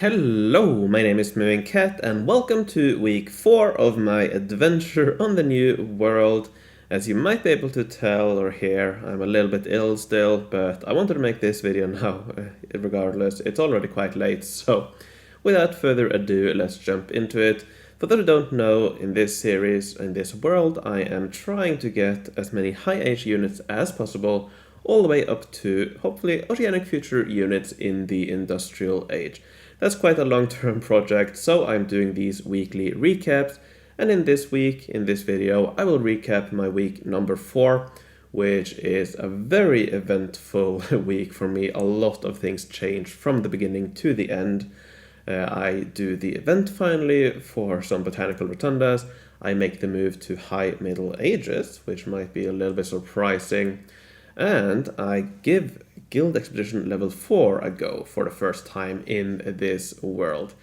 Hello, my name is Moving Cat and welcome to week 4 of my adventure on the new world. As you might be able to tell or hear, I'm a little bit ill still, but I wanted to make this video now regardless. It's already quite late, so without further ado, let's jump into it. For those who don't know, in this series, in this world, I am trying to get as many high age units as possible, all the way up to, hopefully, oceanic future units in the industrial age. That's quite a long-term project, so I'm doing these weekly recaps, and in this video, I will recap my week number 4, which is a very eventful week for me. A lot of things changed from the beginning to the end. I do the event finally for some Botanical Rotundas. I make the move to High Middle Ages, which might be a little bit surprising. And I give Guild Expedition level 4 a go for the first time in this world.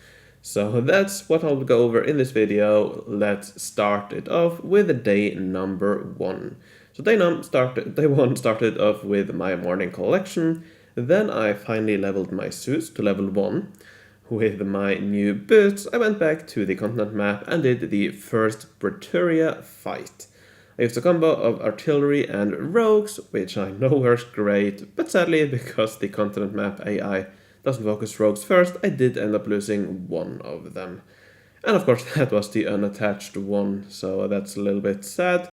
So that's what I'll go over in this video. Let's start it off with day number 1. So day 1 started off with my morning collection. Then I finally leveled my suits to level 1. With my new boots, I went back to the continent map and did the first Breturia fight. I used a combo of artillery and rogues, which I know works great, but sadly, because the continent map AI doesn't focus rogues first, I did end up losing one of them. And of course, that was the unattached one, so that's a little bit sad.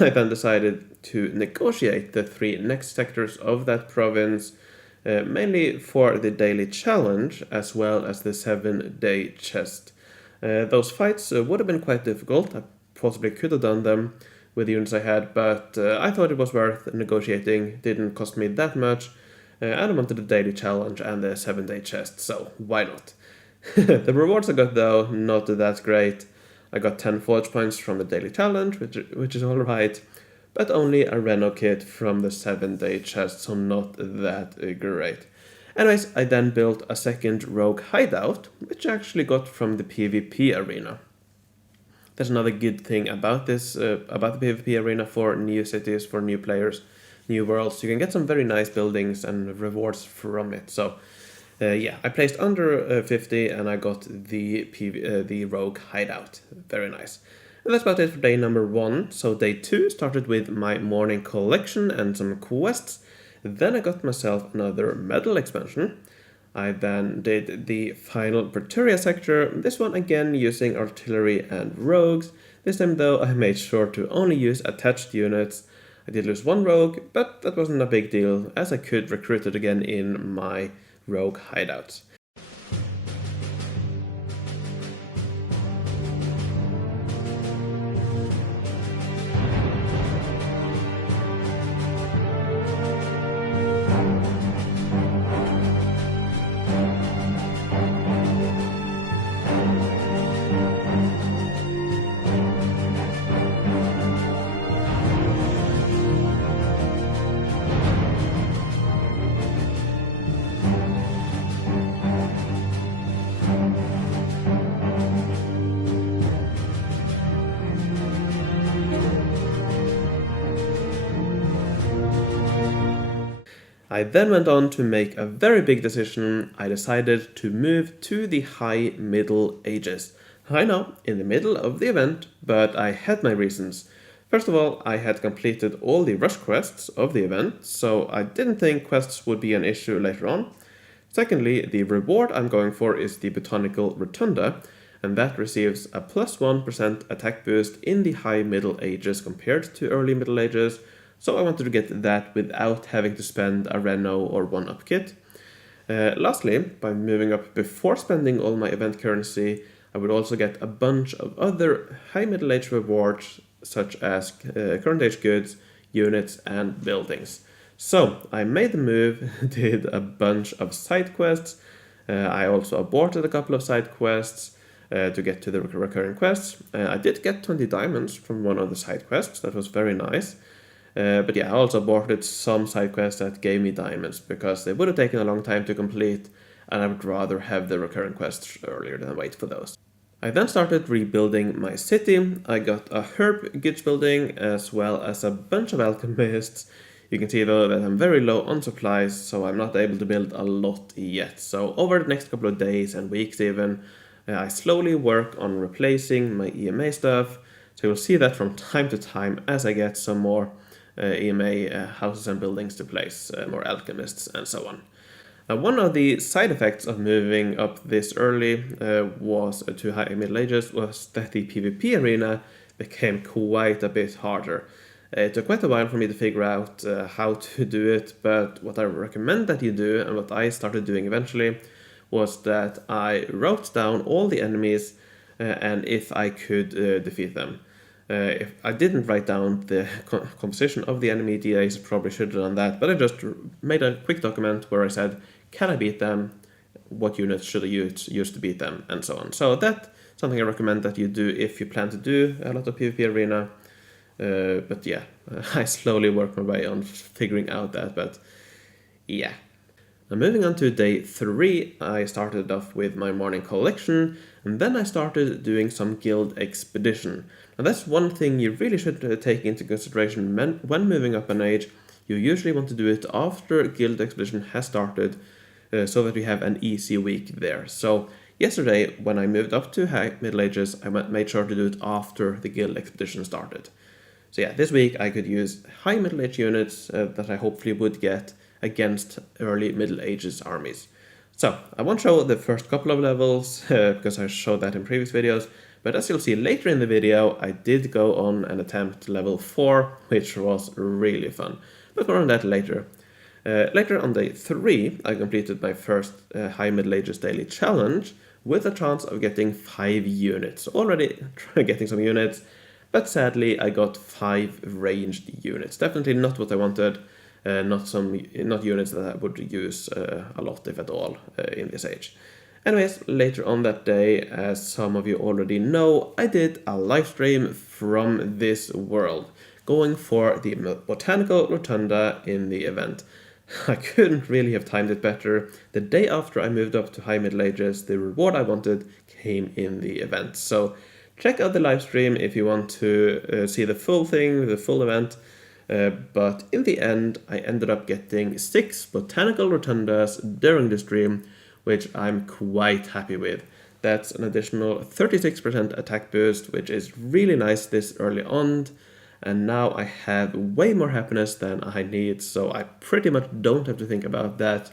I then decided to negotiate the 3 next sectors of that province, mainly for the daily challenge as well as the 7-day chest. Those fights would have been quite difficult. I possibly could have done them with the units I had, but I thought it was worth negotiating. Didn't cost me that much, and I wanted the daily challenge and the 7-day chest, so why not? The rewards I got though, not that great. I got 10 forge points from the daily challenge, which is alright, but only a Reno kit from the 7-day chest, so not that great. Anyways, I then built a second rogue hideout, which I actually got from the PvP arena. There's another good thing about this, about the PvP arena for new cities, for new players, new worlds. You can get some very nice buildings and rewards from it, so yeah, I placed under 50 and I got the rogue hideout. Very nice. And that's about it for day number 1. So day 2 started with my morning collection and some quests. Then I got myself another medal expansion. I then did the final Breturia Sector, this one again using artillery and rogues. This time though I made sure to only use attached units. I did lose one rogue, but that wasn't a big deal as I could recruit it again in my rogue hideouts. I then went on to make a very big decision. I decided to move to the High Middle Ages. I know, in the middle of the event, but I had my reasons. First of all, I had completed all the rush quests of the event, so I didn't think quests would be an issue later on. Secondly, the reward I'm going for is the Botanical Rotunda, and that receives a plus 1% attack boost in the High Middle Ages compared to Early Middle Ages, so I wanted to get that without having to spend a Reno or 1-up kit. Lastly, by moving up before spending all my event currency, I would also get a bunch of other High Middle Age rewards, such as current age goods, units, and buildings. So I made the move, did a bunch of side quests. I also aborted a couple of side quests to get to the recurring quests. I did get 20 diamonds from one of the side quests. That was very nice. But yeah, I also aborted some side quests that gave me diamonds because they would have taken a long time to complete, and I would rather have the recurring quests earlier than wait for those. I then started rebuilding my city. I got a herb goods building as well as a bunch of alchemists. You can see though that I'm very low on supplies, so I'm not able to build a lot yet. So over the next couple of days and weeks even, I slowly work on replacing my EMA stuff. So you'll see that from time to time as I get some more EMA houses and buildings to place, more alchemists and so on. One of the side effects of moving up this early was to High Middle Ages was that the PvP arena became quite a bit harder. It took quite a while for me to figure out how to do it, but what I recommend that you do, and what I started doing eventually, was that I wrote down all the enemies and if I could defeat them. If I didn't write down the composition of the enemy DAs, probably should have done that, but I just made a quick document where I said, can I beat them? What units should I use to beat them? And so on. So that's something I recommend that you do if you plan to do a lot of PvP arena. But yeah, I slowly work my way on figuring out that, but yeah. Now moving on to day 3, I started off with my morning collection, and then I started doing some guild expedition. Now that's one thing you really should take into consideration when moving up an age. You usually want to do it after guild expedition has started, so that you have an easy week there. So yesterday, when I moved up to High Middle Ages, I made sure to do it after the guild expedition started. So yeah, this week I could use High Middle Age units that I hopefully would get against early Middle Ages armies. So I won't show the first couple of levels because I showed that in previous videos, but as you'll see later in the video, I did go on and attempt level 4, which was really fun. But more on that later. Later on day 3, I completed my first High Middle Ages daily challenge with a chance of getting 5 units. Already getting some units, but sadly I got 5 ranged units. Definitely not what I wanted. Not units that I would use a lot, if at all, in this age. Anyways, later on that day, as some of you already know, I did a live stream from this world, going for the Botanical Rotunda in the event. I couldn't really have timed it better. The day after I moved up to High Middle Ages, the reward I wanted came in the event. So check out the live stream if you want to see the full thing, the full event. But in the end, I ended up getting 6 Botanical Rotundas during the stream, which I'm quite happy with. That's an additional 36% attack boost, which is really nice this early on. And now I have way more happiness than I need, so I pretty much don't have to think about that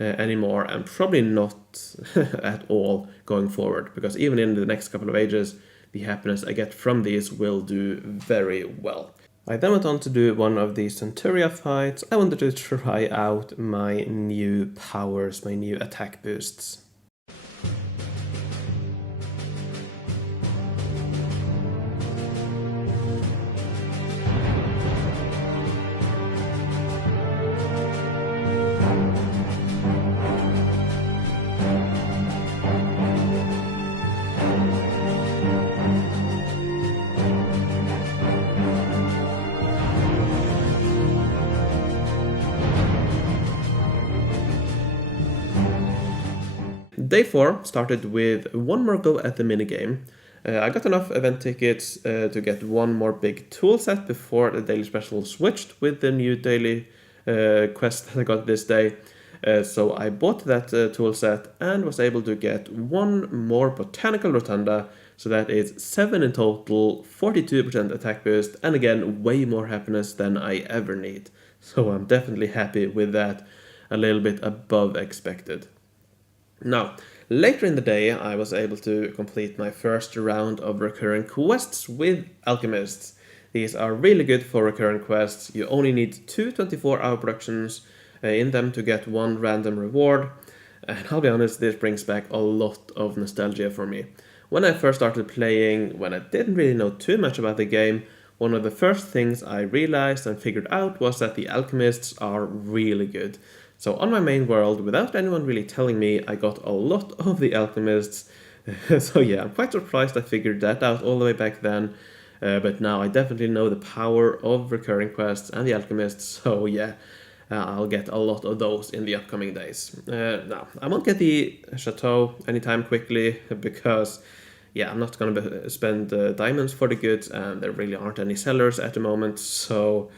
anymore, and probably not at all going forward, because even in the next couple of ages, the happiness I get from these will do very well. I then went on to do one of the Centuria fights. I wanted to try out my new powers, my new attack boosts. Day 4 started with one more go at the minigame. I got enough event tickets to get one more big tool set before the daily special switched with the new daily quest that I got this day. So I bought that tool set and was able to get one more Botanical Rotunda, so that is 7 in total, 42% attack boost, and again way more happiness than I ever need. So I'm definitely happy with that, a little bit above expected. Now, later in the day, I was able to complete my first round of recurring quests with Alchemists. These are really good for recurrent quests. You only need 2 24-hour productions in them to get one random reward. And I'll be honest, this brings back a lot of nostalgia for me. When I first started playing, when I didn't really know too much about the game, one of the first things I realized and figured out was that the Alchemists are really good. So on my main world, without anyone really telling me, I got a lot of the Alchemists. So yeah, I'm quite surprised I figured that out all the way back then. But now I definitely know the power of recurring quests and the Alchemists, so yeah, I'll get a lot of those in the upcoming days. Now, I won't get the Chateau anytime quickly, because yeah, I'm not going to spend diamonds for the goods, and there really aren't any sellers at the moment. So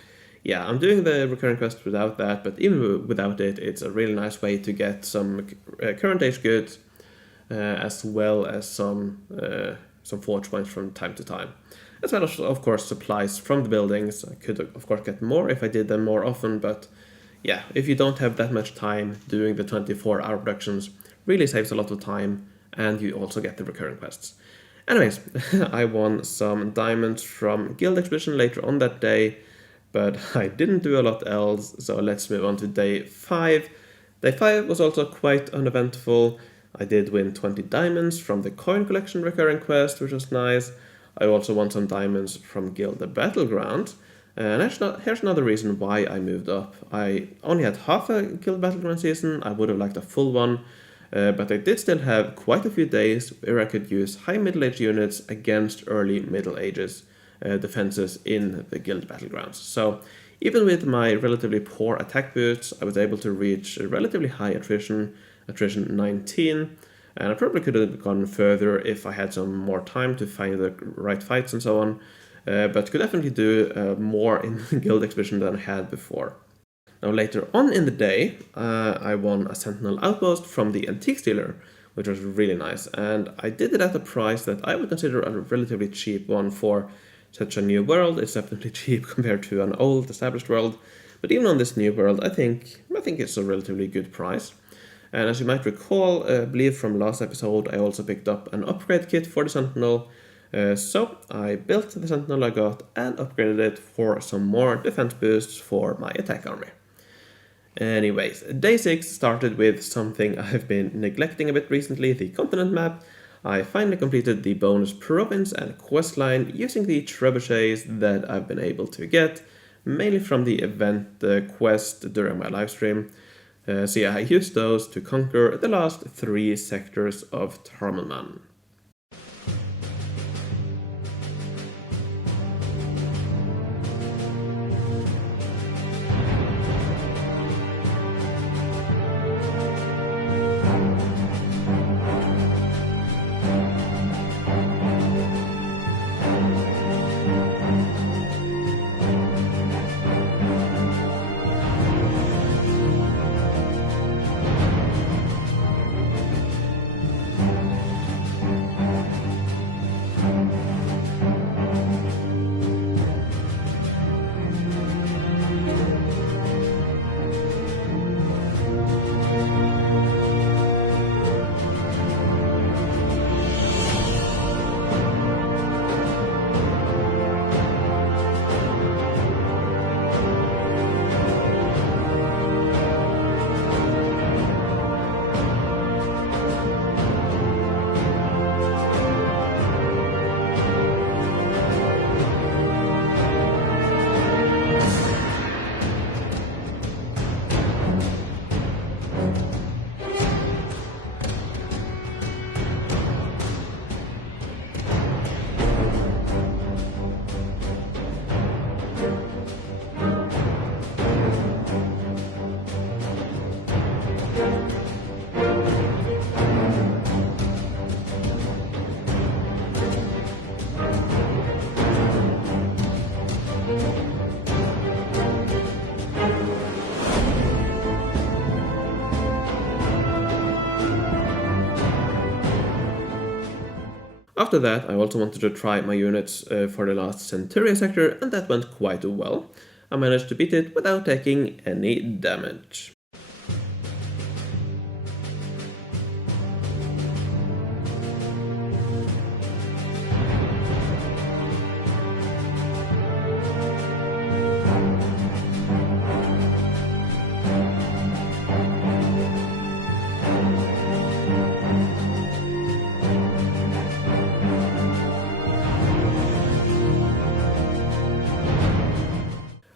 yeah, I'm doing the recurring quest without that, but even without it, it's a really nice way to get some current age goods, as well as some forge points from time to time. As well as, of course, supplies from the buildings. I could, of course, get more if I did them more often, but yeah, if you don't have that much time, doing the 24-hour productions really saves a lot of time, and you also get the recurring quests. Anyways, I won some diamonds from Guild Expedition later on that day, but I didn't do a lot else, so let's move on to day 5. Day 5 was also quite uneventful. I did win 20 diamonds from the coin collection recurring quest, which was nice. I also won some diamonds from Guild the Battleground. And here's another reason why I moved up. I only had half a Guild Battleground season. I would have liked a full one. But I did still have quite a few days where I could use high middle-age units against early Middle Ages defenses in the Guild Battlegrounds. So even with my relatively poor attack boosts, I was able to reach a relatively high attrition 19, and I probably could have gone further if I had some more time to find the right fights and so on, but could definitely do more in Guild Expedition than I had before. Now later on in the day, I won a Sentinel Outpost from the Antique Dealer, which was really nice, and I did it at a price that I would consider a relatively cheap one for such a new world. It's definitely cheap compared to an old established world, but even on this new world, I think it's a relatively good price. And as you might recall, I believe from last episode, I also picked up an upgrade kit for the Sentinel. So I built the Sentinel I got and upgraded it for some more defense boosts for my attack army. Anyways, day 6 started with something I've been neglecting a bit recently, the continent map. I finally completed the bonus province and quest line using the Trebuchets that I've been able to get, mainly from the event quest during my livestream. So yeah, I used those to conquer the last 3 sectors of Tarmelmann. After that, I also wanted to try my units for the last Centuria Sector, and that went quite well. I managed to beat it without taking any damage.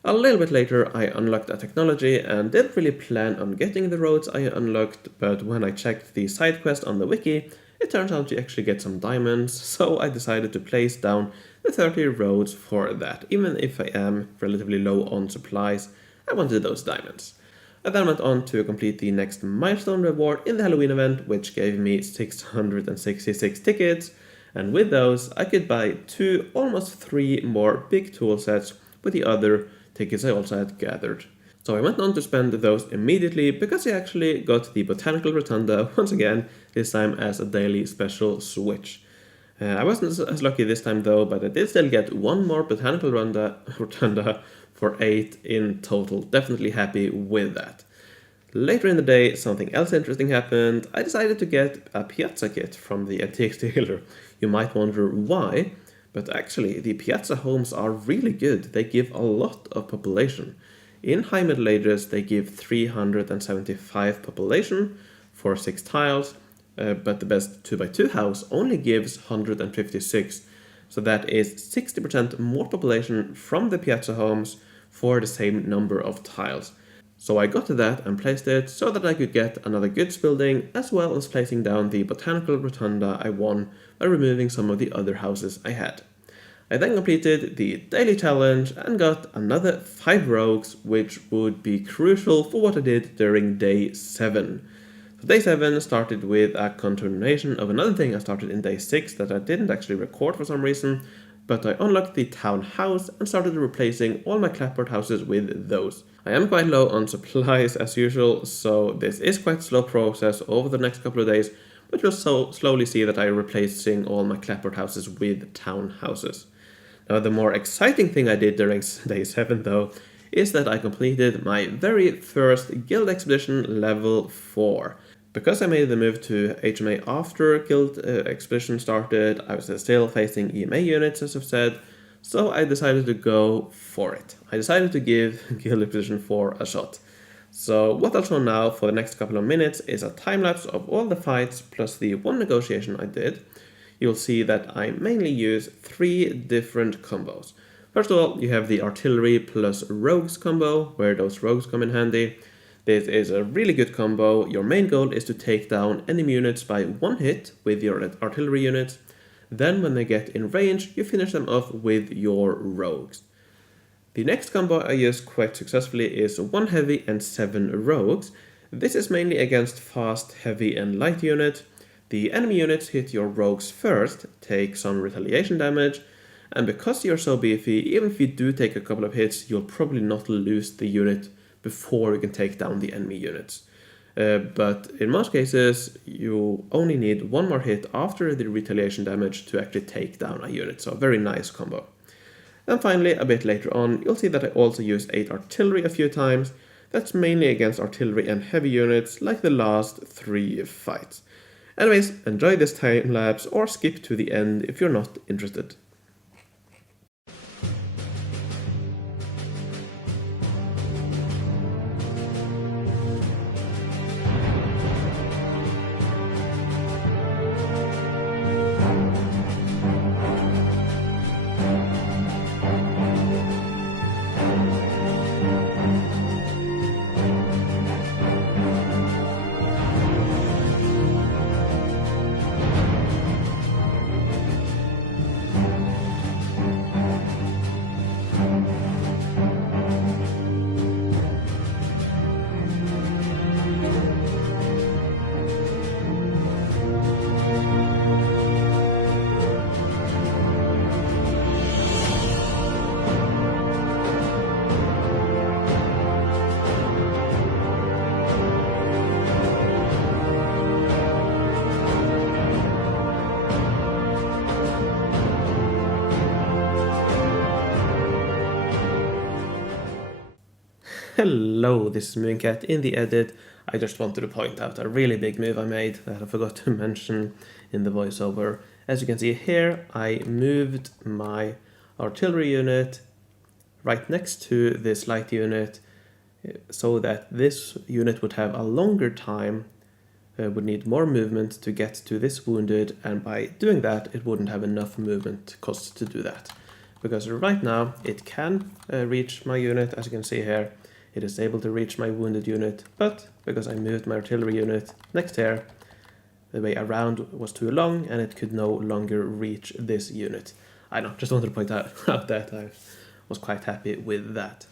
A little bit later I unlocked a technology and didn't really plan on getting the roads I unlocked, but when I checked the side quest on the wiki, it turns out you actually get some diamonds, so I decided to place down the 30 roads for that. Even if I am relatively low on supplies, I wanted those diamonds. I then went on to complete the next milestone reward in the Halloween event, which gave me 666 tickets, And with those, I could buy 2, almost 3 more big tool sets with the other tickets I also had gathered. So I went on to spend those immediately because I actually got the Botanical Rotunda once again, this time as a daily special switch. I wasn't as lucky this time though, but I did still get 1 more Botanical Rotunda for 8 in total. Definitely happy with that. Later in the day, something else interesting happened. I decided to get a Piazza kit from the antiques dealer. You might wonder why, but actually the Piazza homes are really good. They give a lot of population. In High Middle Ages, they give 375 population for 6 tiles, but the best 2x2 house only gives 156. So that is 60% more population from the Piazza homes for the same number of tiles. So I got to that and placed it so that I could get another goods building, as well as placing down the Botanical Rotunda I won by removing some of the other houses I had. I then completed the daily challenge and got another 5 rogues, which would be crucial for what I did during day 7. So day 7 started with a continuation of another thing I started in day 6 that I didn't actually record for some reason, but I unlocked the town house and started replacing all my clapboard houses with those. I am quite low on supplies as usual, so this is quite a slow process over the next couple of days, but you'll slowly see that I'm replacing all my clapboard houses with town houses. Now the more exciting thing I did during day 7 though, is that I completed my very first guild expedition level 4. Because I made the move to HMA after guild expedition started, I was still facing EMA units as I've said, so I decided to go for it. I decided to give Guild Expedition 4 a shot. So what I'll show now for the next couple of minutes is a time-lapse of all the fights plus the 1 negotiation I did. You'll see that I mainly use 3 different combos. First of all, you have the artillery plus rogues combo, where those rogues come in handy. This is a really good combo. Your main goal is to take down enemy units by 1 hit with your artillery units. Then when they get in range, you finish them off with your rogues. The next combo I use quite successfully is 1 heavy and 7 rogues. This is mainly against fast, heavy and light units. The enemy units hit your rogues first, take some retaliation damage, and because you're so beefy, even if you do take a couple of hits, you'll probably not lose the unit before you can take down the enemy units. But in most cases, you only need 1 more hit after the retaliation damage to actually take down a unit, so a very nice combo. And finally, a bit later on, you'll see that I also use 8 artillery a few times. That's mainly against artillery and heavy units, like the last 3 fights. Anyways, enjoy this time lapse or skip to the end if you're not interested. Hello, this is Mooncat. In the edit, I just wanted to point out a really big move I made that I forgot to mention in the voiceover. As you can see here, I moved my artillery unit right next to this light unit so that this unit would have a longer time, would need more movement to get to this wounded, and by doing that it wouldn't have enough movement cost to do that. Because right now it can reach my unit, as you can see here. It is able to reach my wounded unit, but because I moved my artillery unit next here, the way around was too long and it could no longer reach this unit. I know, just wanted to point out that I was quite happy with that.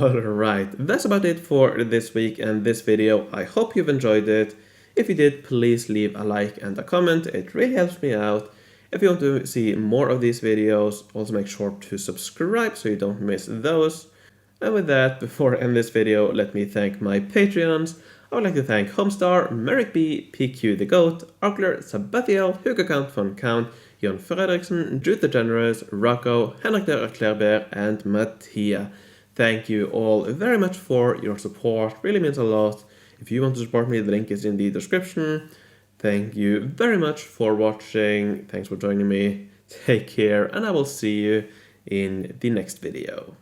Alright, that's about it for this week and this video. I hope you've enjoyed it. If you did, please leave a like and a comment. It really helps me out. If you want to see more of these videos, also make sure to subscribe so you don't miss those. And with that, before I end this video, let me thank my Patreons. I would like to thank Homestar, Merrick B, PQ the Goat, Ogler, Sabathiel, Hugo Count von Count, Jon Fredriksen, Jude the Generous, Rocco, Henrik der Erklärbär, and Mattia. Thank you all very much for your support, really means a lot. If you want to support me, the link is in the description. Thank you very much for watching, thanks for joining me, take care, and I will see you in the next video.